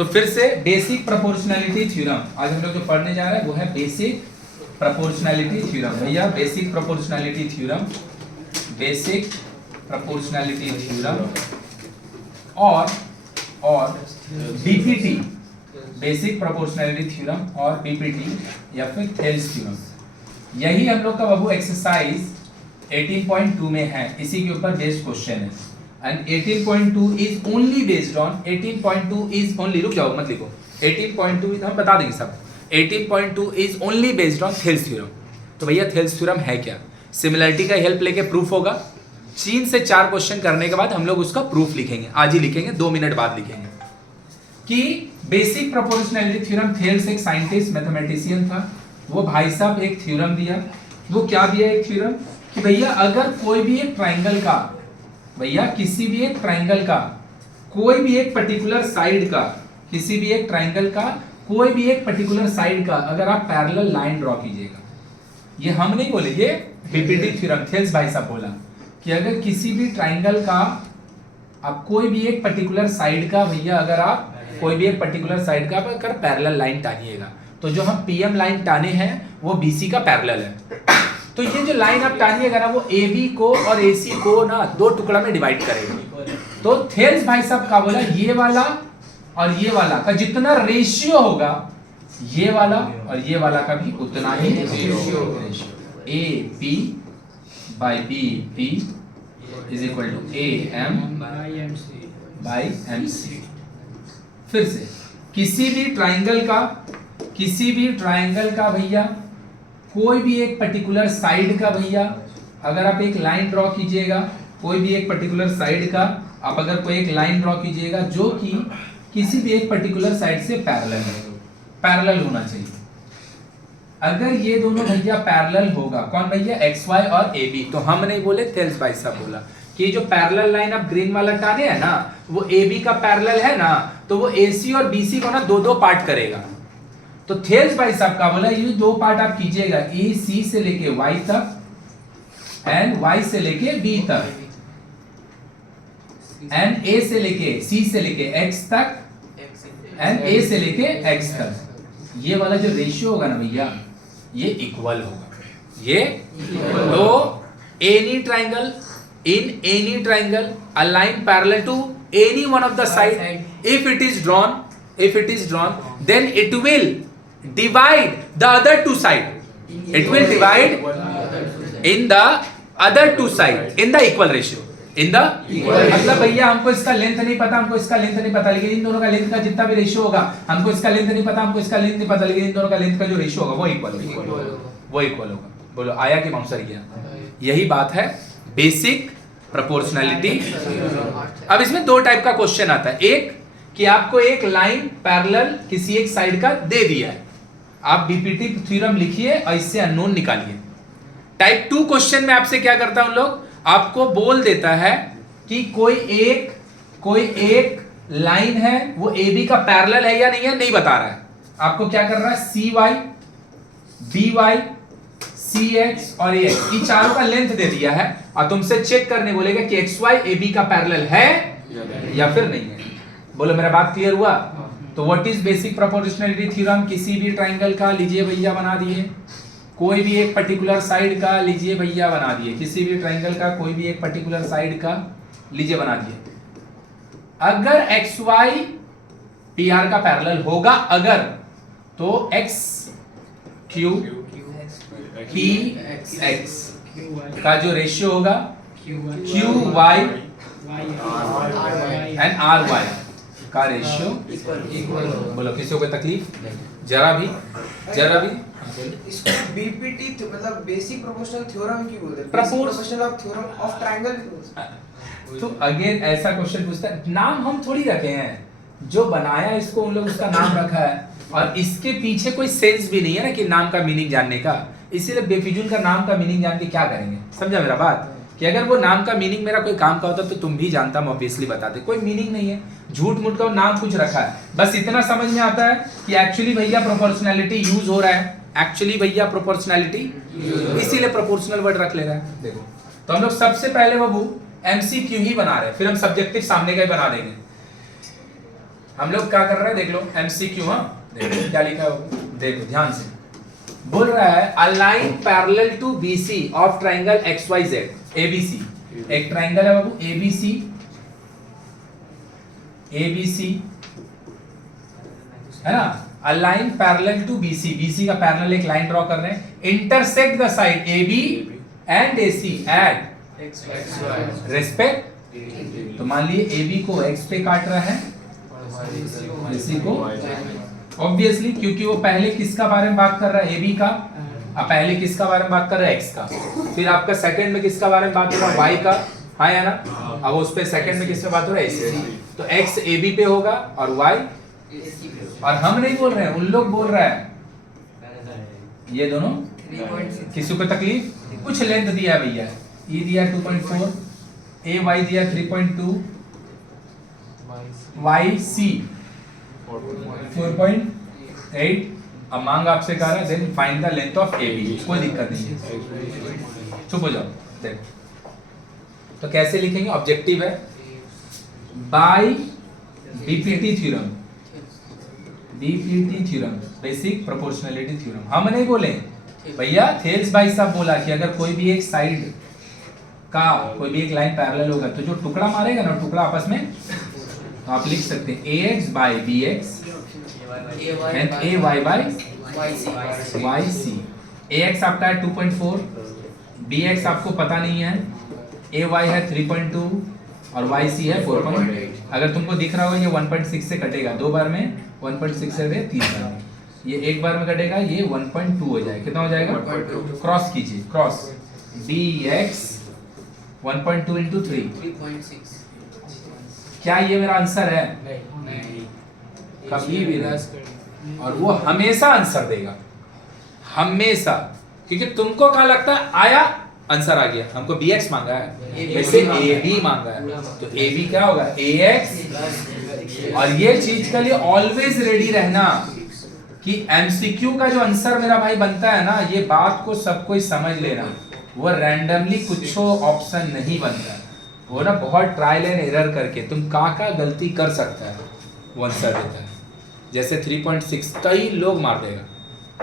तो फिर से बेसिक प्रोपोर्शनैलिटी थ्योरम आज हम लोग जो पढ़ने जा रहे हैं वो है बेसिक प्रोपोर्शनैलिटी थ्योरम। भैया basic proportionality theorem, basic proportionality theorem और बीपीटी, बेसिक प्रोपोर्शनैलिटी थ्योरम और बीपीटी या फिर थेल्स थ्योरम, यही हम लोग का बाबू एक्सरसाइज 18.2 में है। इसी के ऊपर बेस्ड क्वेश्चन है and 18.2 is only based on 18.2 is only, रुक जाओ मत लिखो, 18.2 हम बता देंगे सब। 18.2 is only based on Thales theorem. तो भैया थेल्स थ्योरम है क्या? सिमिलरिटी का हेल्प लेके प्रूफ होगा। 3 से 4 क्वेश्चन करने के बाद हम लोग उसका प्रूफ लिखेंगे, आज ही लिखेंगे, 2 मिनट बाद लिखेंगे। कि बेसिक प्रोपोर्शनैलिटी थ्योरम, थेल्स एक साइंटिस्ट मैथमेटिशियन था, वो भाई साहब एक थ्योरम दिया। वो क्या दिया? एक थ्योरम कि भैया अगर कोई भी एक ट्राइंगल का, भैया किसी भी एक ट्राइंगल का कोई भी एक पर्टिकुलर साइड का, किसी भी एक ट्राइंगल का कोई भी एक पर्टिकुलर साइड का अगर आप पैरेलल लाइन ड्रॉ कीजिएगा, ये हम नहीं बोले, ये बीपीटी थ्योरम थेल्स भाई साहब बोला कि अगर किसी भी ट्राइंगल का आप कोई भी एक पर्टिकुलर साइड का, भैया अगर आप कोई भी एक पर्टिकुलर साइड का अगर पैरेलल लाइन टानिएगा, तो जो हम पीएम लाइन टाने हैं वो बीसी का पैरेलल है। तो ये जो लाइन आप टानिएगा ना, वो AB को और AC को ना 2 टुकड़ा में डिवाइड करेगा। तो थेल्स भाई साहब का बोला ये वाला और ये वाला का जितना रेशियो होगा, ये वाला और ये वाला का भी उतना ही ratio. AB by BP is equal to AM by MC। फिर से किसी भी ट्राइंगल का भैया कोई भी एक पर्टिकुलर साइड का, भैया अगर आप एक लाइन ड्रॉ कीजिएगा, कोई भी एक पर्टिकुलर साइड का आप अगर कोई एक लाइन ड्रॉ कीजिएगा जो कि किसी भी एक पर्टिकुलर साइड से पैरेलल है, पैरेलल होना चाहिए। अगर ये दोनों भैया पैरेलल होगा, कौन भैया? XY और AB। तो हम नहीं बोले, थेल्स भाई साहब बोला कि जो पैरेलल लाइन आप ग्रीन वाला टाने है ना, वो AB का पैरेलल है ना, तो वो AC और BC को ना 2-2 पार्ट करेगा। तो थेल्स भाई साहब का बोला ये 2 पार्ट आप कीजिएगा, AC से लेके Y तक एंड Y से लेके B तक एंड A से लेके C से लेके X तक एंड A से लेके X तक। ये वाला जो रेशियो होगा ना भैया, ये इक्वल होगा। ये तो any triangle, in any triangle a line parallel to any one of the side, if it is drawn then it will divide the other 2 side, it will divide in the other 2 side in the equal ratio, in the मतलब भैया हमको इसका length नहीं पता, हमको इसका length नहीं पता, लेकिन इन दोनों का लेंथ का जितना भी रेशियो होगा, हमको इसका लेंथ नहीं पता, हमको इसका लेंथ नहीं पता, लेकिन इन दोनों का लेंथ का जो रेशियो होगा वो इक्वल होगा। बोलो आया कि बाउंसर गया? यही बात है बेसिक प्रोपोर्शनैलिटी। अब इसमें 2 टाइप का क्वेश्चन आता है। एक कि आपको एक लाइन पैरेलल किसी एक साइड का दे दिया है, आप बीपीटी थ्योरम लिखिए और इससे अननोन निकालिए। टाइप 2 क्वेश्चन में आपसे क्या करता हूं लोग, आपको बोल देता है कि कोई एक लाइन है, वो AB का पैरेलल है या नहीं है, नहीं बता रहा है। आपको क्या कर रहा है, CY, BY, CX और AX, ये चारों का लेंथ दे दिया है और तुमसे चेक करने बोलेगा कि XY AB का पैरेलल है या फिर नहीं है। बोलो मेरा बात क्लियर हुआ? तो what is basic proportionality theorem? किसी भी ट्राइंगल का लीजिए भैया बना दिए, कोई भी एक पर्टिकुलर साइड का लीजिए भैया बना दिए, किसी भी ट्राइंगल का कोई भी एक पर्टिकुलर साइड का लीजिए बना दिए। अगर XY PR का पैरेलल होगा, अगर तो XQ PX का जो रेशियो होगा QY एंड RY का रेशियो। बोलो किसी को कोई तकलीफ? जरा भी इसको बीपीटी मतलब बेसिक प्रोपोर्शनल थ्योरम क्यों बोलते हैं? Proportional of theorem of triangle. तो अगेन ऐसा क्वेश्चन पूछता है, नाम हम थोड़ी रखे हैं, जो बनाया इसको उन लोग उसका नाम रखा है और इसके पीछे कोई सेंस भी नहीं है ना कि नाम का मीनिंग जानने का, इसीलिए बेफिजूल का नाम का मीनिंग जान के क्या करेंगे? समझा मेरा बात? कि अगर वो नाम का मीनिंग मेरा कोई काम का होता तो तुम भी जानता, हम ऑब्वियसली बताते। कोई मीनिंग नहीं है, झूठ मूठ का नाम कुछ रखा है, बस इतना समझ में आता है कि एक्चुअली भैया प्रोपोर्शनैलिटी यूज हो रहा है, एक्चुअली भैया प्रोपोर्शनैलिटी, इसीलिए प्रोपोर्शनल वर्ड रख ले रहा है। देखो तो हम लोग सबसे पहले बाबू MCQ ही बना रहे हैं, फिर हम सब्जेक्टिव सामने का ही बना देंगे। हम लोग क्या कर रहे हैं देख लो, एमसीक्यू। हाँ देखो क्या लिखा है वो, देखो ध्यान से। बोल रहा है a line parallel to BC of triangle XYZ ABC. एक ट्रायंगल है बाबू एबीसी, एबीसी है ना। A line parallel to BC, BC का पैरेलल एक लाइन ड्रॉ कर रहे हैं, intersect the side AB and AC at respect. तो मान लिए AB को X पे काट रहा है, AC को ऑब्वियसली, क्योंकि वो पहले किसका बारे में बात कर रहा है, AB का। अब पहले किसका बारे में बात कर रहा है, X का। फिर आपका सेकंड में किसका बारे में बात कर रहा है, Y का, हाँ या ना। अब उस पे सेकंड में किसमें बात हो रहा है, AC। तो X AB पे होगा और Y, और हम नहीं बोल रहे हैं, उन लोग बोल रहा है। ये दोनों किसी को तकलीफ, कुछ लेंथ दिया है भैया, E दिया 2.4, AY दिया 3.2, YC 4.8। अब मांग आपसे कह रहा है then find the length of AB। कोई दिक्कत नहीं है, चुप हो जाओ। देखो तो कैसे लिखेंगे, ऑब्जेक्टिव है by BPT theorem, BPT theorem basic proportionality theorem. हम नहीं बोले भैया, थेल्स भाई साहब बोला कि अगर कोई भी एक साइड का कोई भी एक लाइन पैरेलल होगा तो जो टुकड़ा मारेगा ना, टुकड़ा आपस में, तो आप लिख सकते हैं AX by BX and AY by YC। AX आपका है 2.4, BX आपको पता नहीं है, AY है 3.2 और YC है 4.8। अगर तुमको दिख रहा होगा ये 1.6 से कटेगा, दो बार में 1.6 से वे 3 बार में, ये एक बार में कटेगा, ये 1.2 हो जाएगा। कितना हो जाएगा, 1.2। क्रॉस कीजिए, क्रॉस BX 1.2 into 3। क्या ये मेरा आंसर है, कभी भी नहीं। और वो हमेशा आंसर देगा, हमेशा, क्योंकि तुमको क्या लगता है आया आंसर आ गया, हमको BX मांगा है, वैसे AB मांगा है, तो AB क्या होगा AX। और ये चीज के लिए ऑलवेज रेडी रहना कि MCQ का जो आंसर मेरा भाई बनता है ना, ये बात को सब कोई समझ लेना, वो रैंडमली कुछ ऑप्शन नहीं बनता, वो ना बहुत ट्रायल एंड एरर करके तुम का गलती कर सकता है, वो आंसर देता है। जैसे 3.6 कई लोग मार देगा,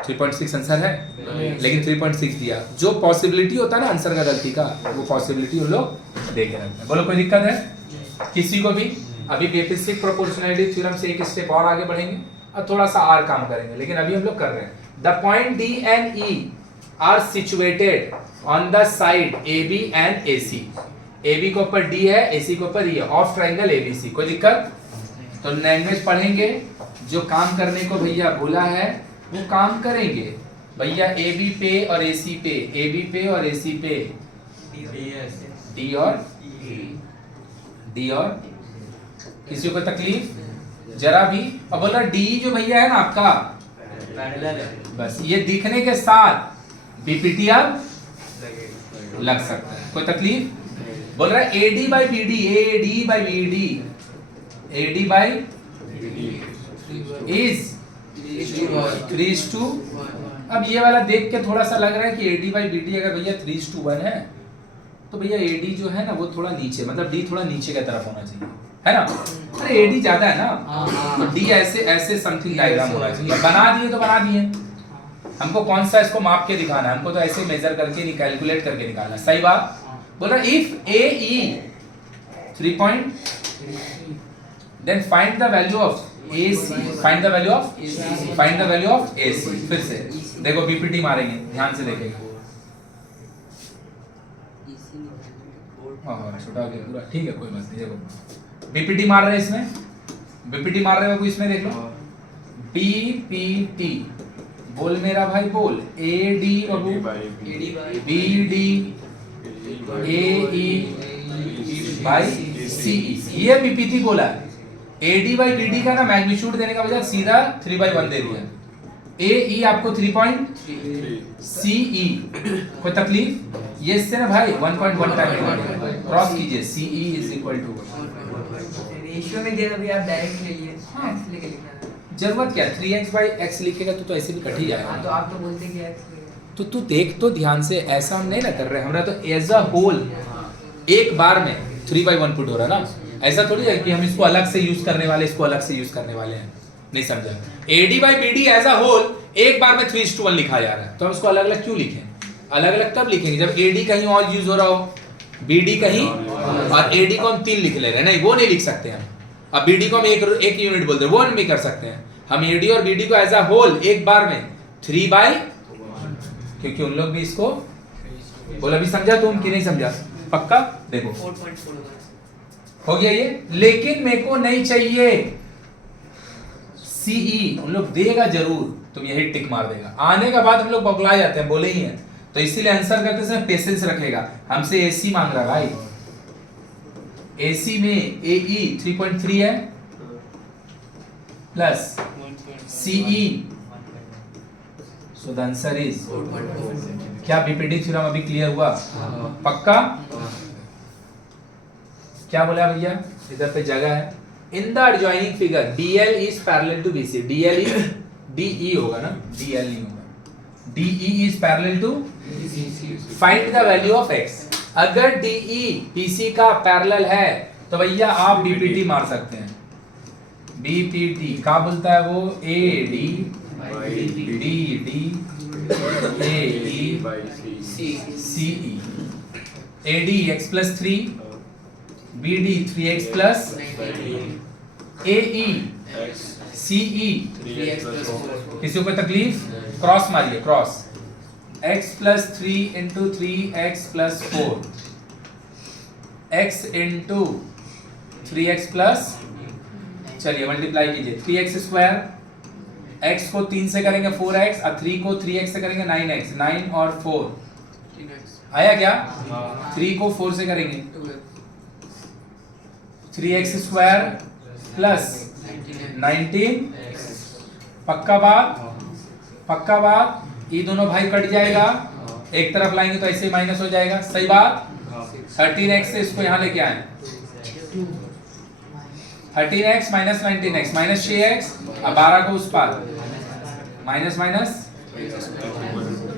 3.6 आंसर है, लेकिन 3.6 दिया, जो पॉसिबिलिटी होता है ना आंसर का गलती का, वो पॉसिबिलिटी उन लोग देख रहे हैं। बोलो कोई दिक्कत है किसी को भी। अभी बेसिक प्रोपोर्शनलिटी थ्योरम से एक स्टेप और आगे बढ़ेंगे और थोड़ा सा और काम करेंगे, लेकिन अभी हम लोग कर रहे हैं। The point D and E are situated on the side AB and AC। AB के ऊपर D है, AC के ऊपर E है, ऑफ ट्रायंगल ABC। कोई दिक्कत, तो लैंग्वेज पढ़ेंगे, जो काम करने को भैया बोला है वो काम करेंगे भैया। AB पे और AC पे, AB पे और AC पे, D और किसी को तकलीफ जरा भी। अब बोला D जो भैया है ना आपका पैरेलल है, बस ये दिखने के साथ BPT अब लग सकता है, कोई तकलीफ। बोल रहा है AD by BD, AD by BD, AD by is 3:1। अब ये वाला देख के थोड़ा सा लग रहा है कि AD by BD अगर भैया 3:1 है, तो भैया AD जो है ना वो थोड़ा नीचे, मतलब D थोड़ा नीचे की तरफ होना चाहिए, है ना। अरे AD ज्यादा है ना, तो D ऐसे ऐसे समथिंग डायग्राम होना चाहिए। बना दिए तो बना दिए, हमको कौन सा इसको माप के दिखाना है, हमको तो ऐसे मेजर करके कैलकुलेट करके निकालना है, सही बात। बोल रहा if AE 3. then find the value of AC, find the value of AC। फिर से देखो BPT मारेंगे, ध्यान से देखेगा, छोटा हो गया पूरा, ठीक है कोई बात नहीं। देखो BPT मार रहे हैं इसमें, BPT मार रहे हो इसमें, देख लो BPT, बोल मेरा भाई बोल, AD Babu, BD, AE by CE, ये BPT बोला है। AD by BD का ना मैग्नीट्यूड देने का बजाय सीधा 3/1 दे दिया। AE आपको 3.3, CE कोई तकलीफ, ये इससे ना भाई 1.1 टाइम क्रॉस कीजिए, CE is equal to ratio में दे दो, आप डायरेक्ट ले लिए, x लेके लिखना है, जरूरत क्या 3x by x लिखेगा तो ऐसे भी कट ही जाएगा। तो आप तो बोलते कि x तो तू देख तो ध्यान से, ऐसा हम नहीं ना कर रहे, हमरा तो एज अ होल एक बार में 3/1 पुट हो रहा है ना, ऐसा थोड़ी है कि हम इसको अलग से यूज करने वाले, इसको अलग से यूज करने वाले हैं, नहीं समझा। AD by BD as a whole एक बार में 3:1 लिखा जा रहा है, तो हम इसको अलग अलग क्यों लिखें? अलग अलग कब लिखेंगे? जब AD कहीं और यूज हो रहा हो, BD कहीं, और AD को हम 3 लिख ले रहे हैं, नहीं वो नहीं लिख सकते हम। अब BD को हम एक यूनिट बोलते हैं, वो नहीं कर सकते हैं हम। AD और BD को एज अ होल एक बार में 3/1, क्योंकि उन लोग भी इसको बोला। भी समझा तुम कि नहीं समझा? पक्का? देखो 4.4 हो गया ये। लेकिन मेरे को नहीं चाहिए CE, उन लोग देगा जरूर, तुम यही टिक मार देगा। आने के बाद हम लोग बौखला जाते हैं, बोले ही हैं, तो इसीलिए आंसर करते समय पेशेंस रखेगा। हमसे AC मांग रहा है भाई, AC में AE 3.3 है plus CE, so the answer is, क्या बीपीटी थ्योरम अभी क्लियर हुआ? पक्का? क्या बोला भैया? इधर पे जगह है। In the adjoining figure DL is parallel to BC, DL is DE होगा ना, DL नहीं होगा, DE is parallel to, find the value of x। अगर DE BC का पैरेलल है तो भैया आप BPT मार सकते हैं। BPT क्या बोलता है वो? AD DD AE CE, AD x plus 3, BD 3x plus, AE CE, किसी को तकलीफ? क्रॉस मारिए, cross. x plus 3 into 3x plus 4, x into 3x plus, चलिए मल्टीप्लाई कीजिए, 3x स्क्वायर, x को 3 से करेंगे 4x, और 3 को 3x से करेंगे 9x, 9 और 4 आया क्या? 3 को 4 से करेंगे 3x स्क्वायर प्लस 19। पक्का बात? पक्का बात? ये दोनों भाई कट जाएगा, एक तरफ लाएंगे तो ऐसे माइनस हो जाएगा, सही बात? 13x से इसको यहाँ लेके आए, 13x minus 19x minus 6x, अब 12 को उस पार माइनस माइनस,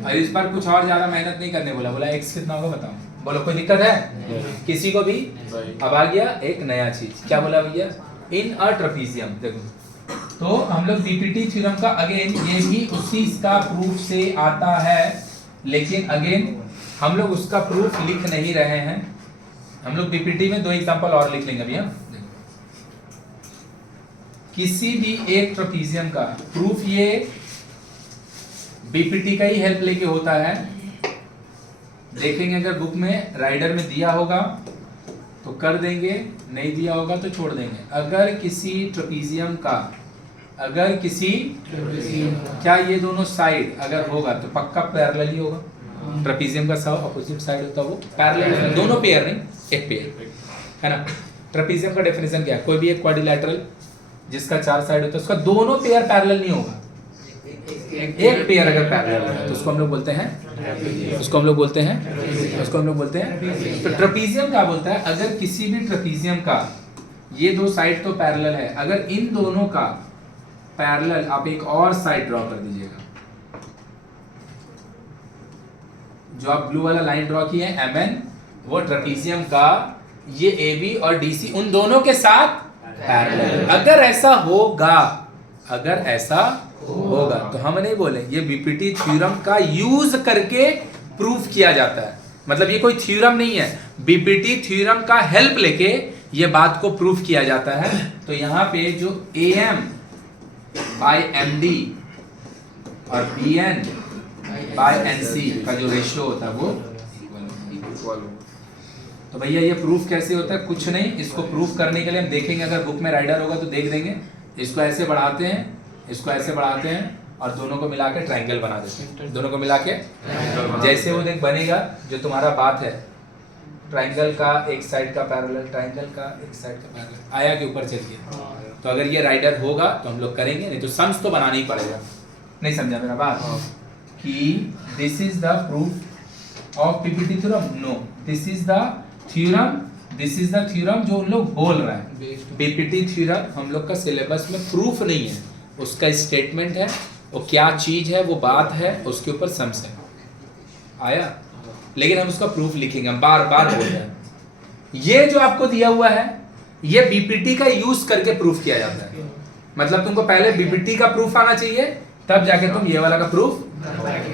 और इस पर कुछ और ज्यादा मेहनत नहीं करने बोला। बोला x कितना होगा बताओ, बोलो कोई दिक्कत है किसी को भी? अब आ गया एक नया चीज, क्या बोला भैया? इन अ ट्रेपेजियम। देखो तो हम लोग बीपीटी थ्योरम का अगेन, ये भी उसी का प्रूफ से आता है, लेकिन अगेन हम लोग उसका प्रूफ लिख नहीं रहे हैं। हम लोग बीपीटी में 2 एग्जांपल और लिख लेंगे भैया। किसी भी एक ट्रेपेजियम का प्रूफ ये बीपीटी का ही हेल्प लेके होता है। देखेंगे अगर बुक में राइडर में दिया होगा तो कर देंगे, नहीं दिया होगा तो छोड़ देंगे। अगर किसी ट्रेपेजियम का, अगर किसी क्या ये दोनों साइड अगर होगा तो पक्का पैरेलल ही होगा। ट्रेपेजियम का सब अपोजिट साइड होता है वो पैरेलल, दोनों पेयर नहीं, एक पेयर है ना। ट्रेपेजियम का डेफिनेशन क्या है? कोई भी एक क्वाड्रिलैटरल जिसका 4 साइड होता है उसका दोनों पेयर पैरेलल नहीं होगा, एक पेयर अगर पैरेलल है तो उसको हम लोग बोलते हैं, उसको हम लोग बोलते हैं, उसको हम लोग बोलते हैं। तो ट्रेपेजियम क्या बोलता है? अगर किसी भी ट्रेपेजियम का ये 2 साइड तो पैरेलल है, अगर इन दोनों का पैरेलल आप एक और साइड ड्रॉ कर दीजिएगा, जो आप ब्लू वाला लाइन ड्रॉ किए हैं MN, वो ट्रेपेजियम का ये AB और DC उन दोनों के साथ पैरेलल। अगर ऐसा होगा, अगर ऐसा होगा तो हम नहीं बोले, ये बीपीटी थ्योरम का यूज करके प्रूफ किया जाता है। मतलब ये कोई थ्योरम नहीं है, बीपीटी थ्योरम का हेल्प लेके ये बात को प्रूफ किया जाता है। तो यहाँ पे जो AM बाय MD और BN बाय NC का जो रेशियो होता है वो इक्वल। तो भैया ये प्रूफ कैसे होता है? कुछ नहीं, इसको प्रूफ करने के लिए हम देखेंगे, अगर बुक में राइडर होगा तो देख देंगे। इसको ऐसे बढ़ाते हैं, इसको ऐसे बढ़ाते हैं और दोनों को मिला के ट्राइंगल बना देते हैं। दोनों को मिला के जैसे वो देख बनेगा जो तुम्हारा बात है, ट्राइंगल का एक साइड का पैरेलल, ट्राइंगल का एक साइड का पैरेलल आया के ऊपर चल गया। तो अगर ये राइडर होगा तो हम लोग करेंगे, नहीं तो सम्स तो बनाना ही पड़ेगा। नहीं समझा मेरा बात? कि this is the proof of BPT theorem? No, this is the theorem, this is the theorem जो उन लोग बोल रहे हैं। बीपीटी थ्योरम हम लोग का सिलेबस में प्रूफ नहीं है, उसका स्टेटमेंट है, वो क्या चीज है, वो बात है, उसके ऊपर सम्स है। आया? लेकिन हम उसका प्रूफ लिखेंगे, हम बार बार बोल रहे हैं। ये जो आपको दिया हुआ है ये बीपीटी का यूज करके प्रूफ किया जाता है। मतलब तुमको पहले बीपीटी का प्रूफ आना चाहिए, तब जाके तुम ये वाला का प्रूफ,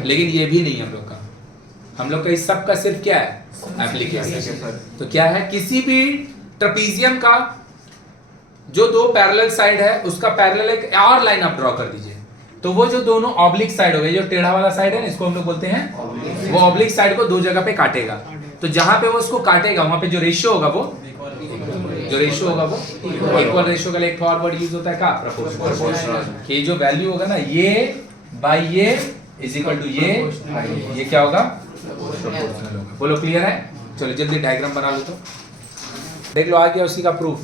लेकिन ये भी नहीं हम लोग का। हम लोग का इस सब का सिर्फ क्या है, एप्लीकेशन। तो क्या है, किसी भी ट्रेपीजियम का जो दो पैरेलल साइड है उसका पैरेलल एक और लाइन आप ड्रॉ कर दीजिए, तो वो जो दोनों ऑब्लिक साइड हो गए, जो टेढ़ा वाला साइड है ना, इसको हम लोग बोलते हैं, वो ऑब्लिक साइड को दो जगह पे काटेगा। तो जहां पे वो उसको काटेगा वहां पे जो रेशियो होगा वो इक्वल रेशियो का एक फॉरवर्ड यूज होता है का प्रोपोर्शनल। कि जो वैल्यू होगा ना, ये बाय ये इज इक्वल टू ये क्या होगा, प्रोपोर्शनल होगा। बोलो क्लियर है? चलो जल्दी डायग्राम बना लो। तो देख लो आ गया उसी का प्रूफ,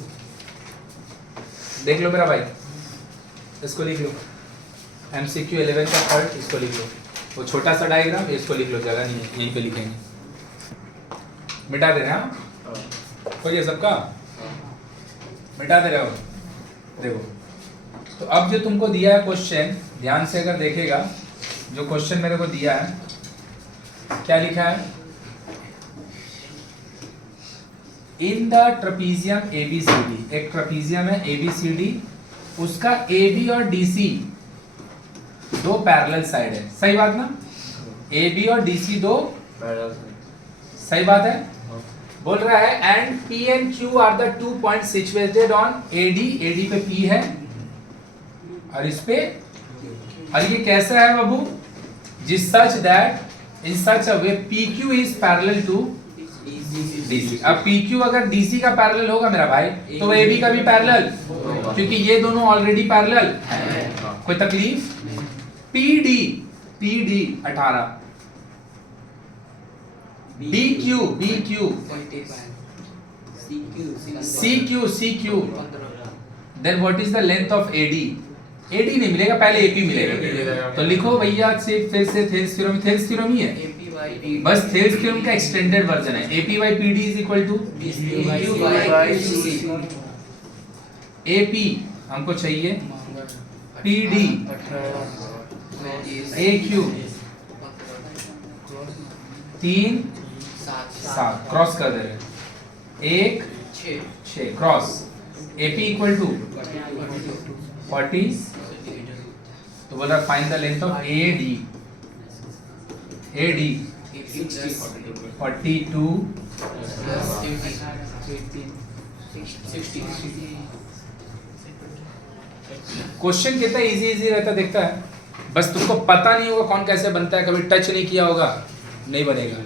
देख लो मेरा भाई, इसको लिख लो, MCQ 11 का थर्ड, इसको लिख लो। वो छोटा सा डायग्राम, इसको लिख लो, जगह नहीं है, यहीं पे लिखेंगे, मिटा दे रहे हैं। हो गया सबका, मिटा दे रहे हो। देखो, तो अब जो तुमको दिया है क्वेश्चन, ध्यान से अगर देखेगा, जो क्वेश्चन मेरे को दिया है, क्या लिखा है, इन द ट्रेपीजियम ABCD, एक ट्रेपीजियम है ABCD, उसका AB और DC दो पैरेलल साइड है, सही बात ना? AB और DC दो सही बात है। बोल रहा है and P and Q are the 2 point situated on AD पे P है और इस पे, और ये कैसा है बाबू, जिस such that in such a way PQ is parallel to DC। अब PQ अगर DC का पैरेलल होगा मेरा भाई, तो AB का भी पैरेलल, क्योंकि ये दोनों ऑलरेडी पैरेलल है। कोई तकलीफ? PD 18, BQ CQ, then what is the length of AD नहीं मिलेगा, पहले AP मिलेगा। तो लिखो भैया से फिर से थेल्स थ्योरम ही है, बस थेल्स थ्योरम का एक्सटेंडेड वर्जन है। AP by PD is equal to AP हमको चाहिए, PD AQ 3 7 क्रॉस कर दे रहे, 1 6 क्रॉस, AP इक्वल टू 40। तो बोल रहा find the length of AD 42 question कितना इजी रहता देखता है, बस तुमको पता नहीं होगा कौन कैसे बनता है, कभी टच नहीं किया होगा, नहीं बनेगा।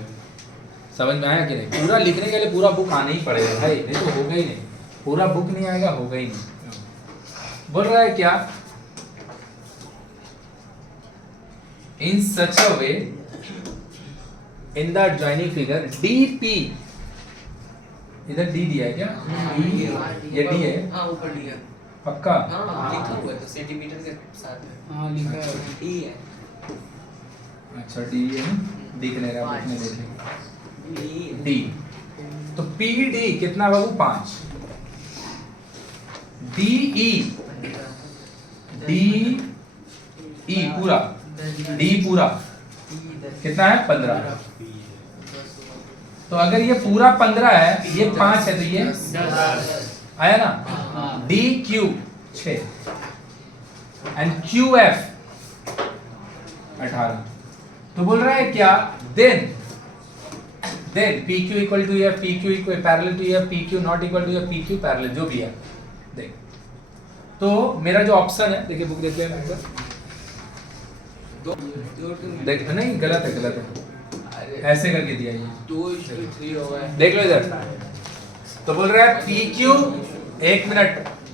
समझ में आया कि नहीं? पूरा लिखने के लिए पूरा बुक आना ही पड़ेगा भाई, नहीं तो होगा ही नहीं, पूरा बुक नहीं आएगा, होगा ही नहीं। बोल रहा है क्या, in such a way in the joining figure DP, इधर D दिया है क्या? ये D है, हाँ ऊपर D है पक्का? हाँ लिखा हुआ है, तो सेंटीमीटर के साथ है। हाँ लिखा है D है। अच्छा D है, दिख नहीं रहा, बुक में देखेंगे D। तो PD कितना बाबू? 5। DE पूरा, D पूरा कितना है? 15। तो अगर ये पूरा 15 है, ये 5 है, तो ये आया ना? DQ 6 and QF 18। तो बोल रहा है क्या, then PQ equal to F, PQ equal parallel to F, PQ not equal to F, PQ parallel, जो भी है देख। तो मेरा जो ऑप्शन है, देखिए बुक देख लेना एक बार, देख नहीं गलत है, ऐसे करके दिया ये 2:3 होगा, देख लो इधर। तो बोल रहा है PQ, एक मिनट,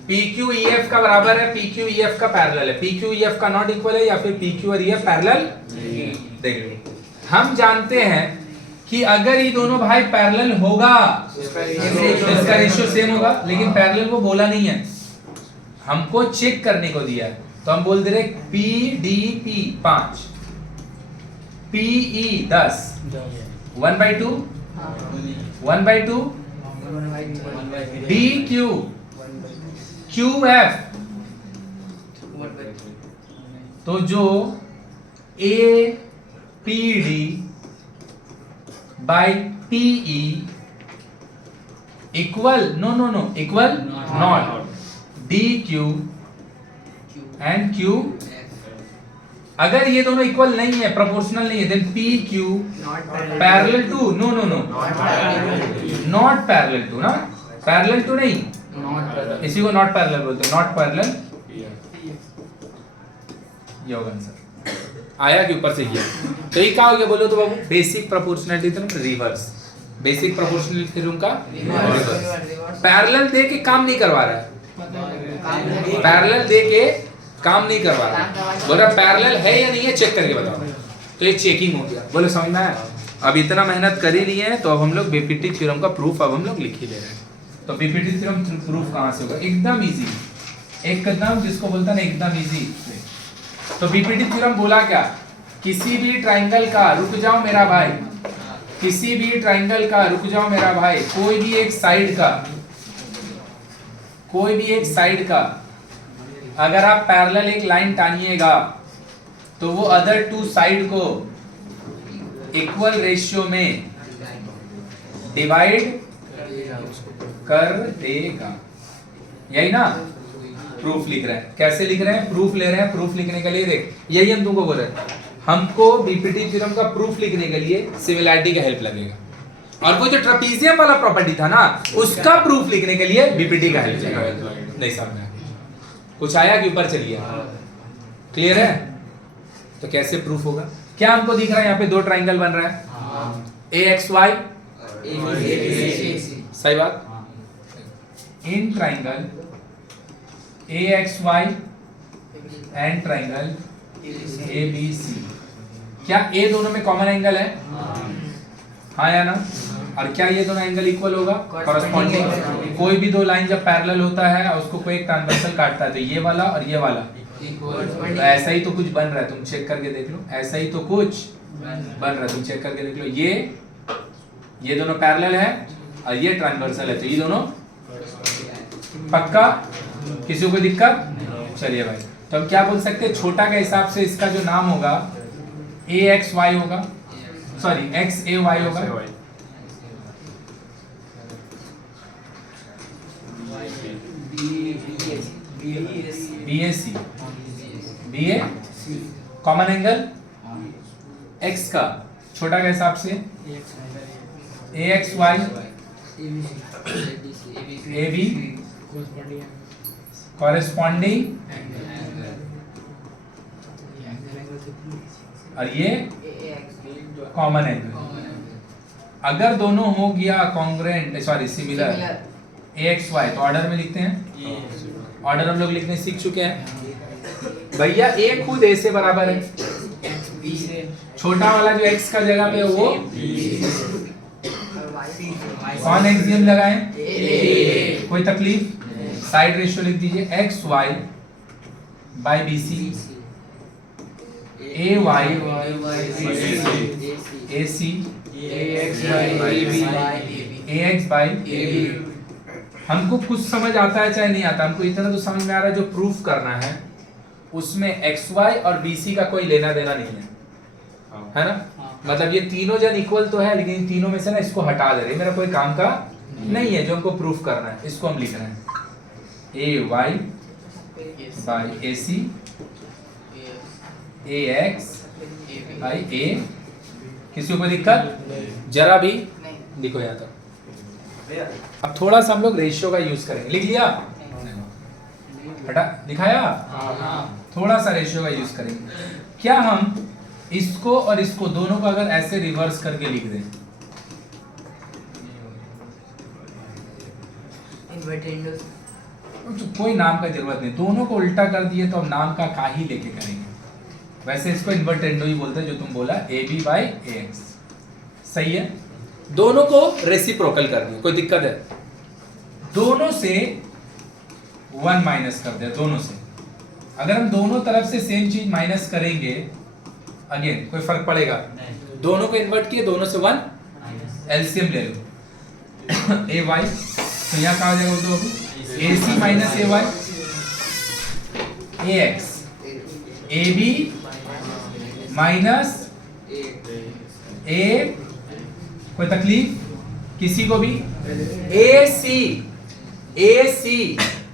PQ EF का बराबर है, PQ EF का पैरेलल है, PQ EF का नॉट इक्वल है, या फिर PQ और EF पैरेलल। देख लो, हम जानते हैं कि अगर ये दोनों भाई पैरेलल होगा इसका रेशियो सेम होगा, लेकिन पैरेलल वो बोला नहीं है, हमको चेक करने को दिया है। तो हम बोल दे रहे PDP 5, PE 10, 1/2 1/2, DQ QF, तो जो APD by PE equal no equal not D Q and Q. अगर ये दोनों इक्वल नहीं है, प्रोपोर्शनल नहीं है, then P Q parallel to no not parallel to, ना पैरेलल टू नहीं, इसी को नॉट पैरेलल बोलते हैं, नॉट पैरेलल। ये होगा आंसर, आया कि ऊपर से किया। तो ये क्या हो गया बोलो तो बाबू, basic proportionality theorem reverse, basic proportionality theorem का रिवर्स। पैरेलल दे के काम नहीं करवा रहा है, पैरेलल दे के काम नहीं करवा रहा, बोल रहा पैरेलल है या नहीं है चेक करके बताओ। तो ये चेकिंग हो गया, बोलो समझ में आया। अब इतना मेहनत कर ही लिए हैं तो अब हम लोग बीपीटी थ्योरम का प्रूफ अब हम लोग लिख ही ले रहे हैं। तो बीपीटी थ्योरम प्रूफ कहाँ से होगा, एकदम इजी, एकदम जिसको बोलता है ना एकदम इजी। तो बीपीटी थ्योरम बोला क्या, किसी भी ट्राइंगल का, रुक जाओ मेरा भाई, किसी भी ट्राइंगल का, रुक जाओ मेरा भाई, कोई भी एक साइड का, कोई भी एक साइड का अगर आप पैरेलल एक लाइन टानिएगा तो वो अदर टू साइड को इक्वल रेशियो में डिवाइड कर देगा, यही ना। प्रूफ लिख रहे हैं, कैसे लिख रहे हैं, प्रूफ ले रहे हैं। प्रूफ लिखने के लिए देख, यही हम तुमको बोल रहे हैं, हमको बीपीटी थ्योरम का प्रूफ लिखने के लिए सिमिलैरिटी का हेल्प लगेगा, और वो जो ट्रेपीजियम वाला प्रॉपर्टी था ना उसका प्रूफ लिखने के लिए बीपीटी का हेल्प लगेगा। नहीं समझ में कुछ आया कि ऊपर चलिए, क्लियर है। तो कैसे प्रूफ होगा, क्या हमको दिख रहा है यहाँ पे दो ट्राइंगल बन रहा है, ए एक्स वाई, सही बात। In triangle A X Y and triangle A B C, क्या ए दोनों में कॉमन एंगल है, हाँ या ना। और क्या ये दोनों एंगल इक्वल होगा, कॉरेस्पॉन्डिंग। कोई भी दो लाइन जब पैरेलल होता है और उसको कोई एक ट्रांसवर्सल काटता है तो ये वाला और ये वाला तो ऐसा ही तो कुछ बन रहा है, तुम चेक करके देख लो, ऐसा ही तो कुछ बन रहा है, तुम चेक करके देख लो। ये दोनों पैरेलल है और ये ट्रांसवर्सल है, तो ये दोनों पक्का, किसी को कोई दिक्कत। चलिए भाई, तो हम क्या बोल सकते हैं, छोटा के हिसाब से इसका जो नाम होगा ए एक्स वाई होगा, सॉरी एक्स ए वाई होगा, B A C, B A common angle X का छोटा के हिसाब से A X Y A B corresponding, और ये कॉमन एंगल। अगर दोनों हो गया congruent, sorry similar, A X Y, तो ऑर्डर में लिखते हैं, ऑर्डर हम लोग लिखने सीख चुके हैं भैया। ए खुद ए से बराबर है, छोटा वाला जो एक्स का जगह पे वो कौन एक्सियम लगाएं, कोई तकलीफ, साइड रेशियो लिख दीजिए, X Y by B C, A Y A C, A X by A B. हमको कुछ समझ आता है चाहे नहीं आता, हमको इतना तो समझ में आ रहा है जो प्रूफ करना है उसमें एक्स वाई और बी सी का कोई लेना देना नहीं है ना। मतलब ये तीनों जन इक्वल तो है, लेकिन इन तीनों में से ना इसको हटा दे रहे, मेरा कोई काम का नहीं है, जो हमको प्रूफ करना है इसको हम लिख रहे हैं, A Y by A C, A X by A. किसी को कोई दिक्कत जरा भी, लिखो यहाँ तक। अब थोड़ा सा हम लोग रेशियो का यूज करेंगे, लिख लिया, हटा दिखाया, थोड़ा सा रेशियो का यूज करेंगे। क्या हम इसको और इसको दोनों को अगर ऐसे रिवर्स करके लिख दें, तो कोई नाम का जरूरत नहीं, दोनों को उल्टा कर दिए तो हम नाम का का ही लेके करेंगे। वैसे इसको इन्वर्टेंडो ही बोलते हैं, जो तुम बोला A B by A X, सही है। दोनों को रेसिप्रोकल कर दिया, कोई दिक्कत है, दोनों से 1 माइनस कर दिया, दोनों से। अगर हम दोनों तरफ से सेम चीज माइनस करेंगे अगेन कोई फर्क पड़ेगा, दोनों को इन्वर्ट किए, दोनों से 1 एलसीएम ले लो ए वाई, तो यहाँ कहा जाएगा वो तो A C minus A Y, A X, A B minus A, कोई तकलीफ किसी को भी, ए सी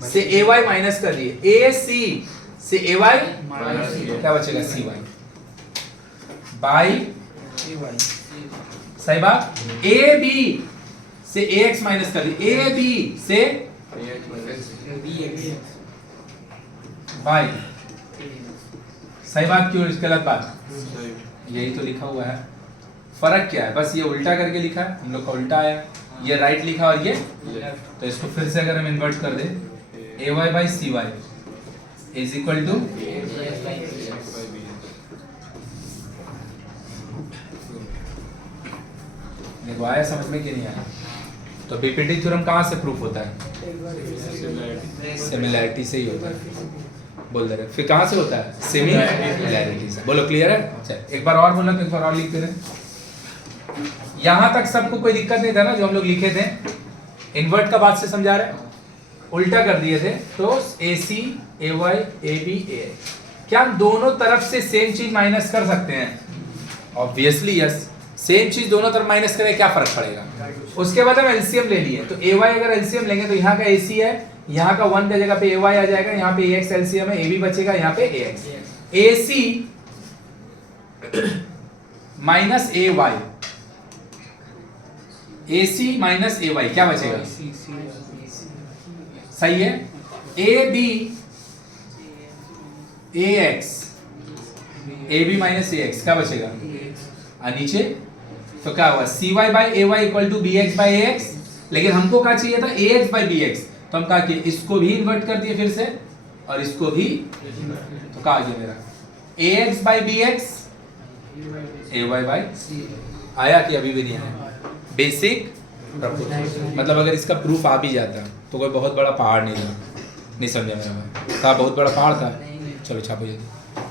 से ए वाई माइनस कर दिए, ए सी से ए वाई क्या बचेगा, सी वाई बाई, सही बात। ए बी से ए एक्स माइनस कर दिए, ए बी से वाई, सही बात क्यों गलत बात, यही तो लिखा हुआ है। फर्क क्या है, बस ये उल्टा करके लिखा है, हम लोग का उल्टा आया, ये राइट लिखा और ये, तो इसको फिर से अगर हम इन्वर्ट कर दे, A Y by C Y is equal to देखो आया समझ में कि नहीं आया। तो बीपीटी थ्योरम कहाँ से प्रूफ होता है, सिमिलैरिटी से ही होता है, बोल दे रहे। फिर कहाँ से होता है, सिमिलैरिटी से। बोलो क्लियर है, चल एक बार और बोलो, तो एक बार और लिखते रहे। यहाँ तक सबको कोई दिक्कत नहीं था ना, जो हम लोग लिखे थे इन्वर्ट का बात से समझा रहे, उल्टा कर दिए थे। तो A C A Y A B ए, क्या हम दोनों तरफ से सेम चीज माइनस कर सकते हैं, ऑब्वियसली यस। सेम चीज दोनों तरफ माइनस करें क्या फर्क पड़ेगा। उसके बाद हम एलसीएम ले लिए, तो ए वाई अगर एलसीएम लेंगे तो यहाँ का ए सी है, यहाँ का 1 की जगह पे ए वाई आ जाएगा, यहाँ पे ए एक्स एलसीएम है, ए बी बचेगा, यहाँ पे A X, A C minus A Y, A C minus A Y क्या बचेगा, सही है। A B A X, A B minus A X क्या बचेगा, और नीचे तो क्या हुआ, C Y by A Y equal to B X by A X. लेकिन हमको क्या चाहिए था, A X by B X, तो हम क्या किए, इसको भी इन्वर्ट कर दिए फिर से, और इसको भी, तो क्या आ गया मेरा A X by B X A Y by, आया कि अभी भी नहीं आया। बेसिक मतलब अगर इसका प्रूफ आ भी जाता तो कोई बहुत बड़ा पहाड़ नहीं था, नहीं समझा मेरा भाई, था बहुत बड़ा पहाड़ था। चलो छापो जल्दी।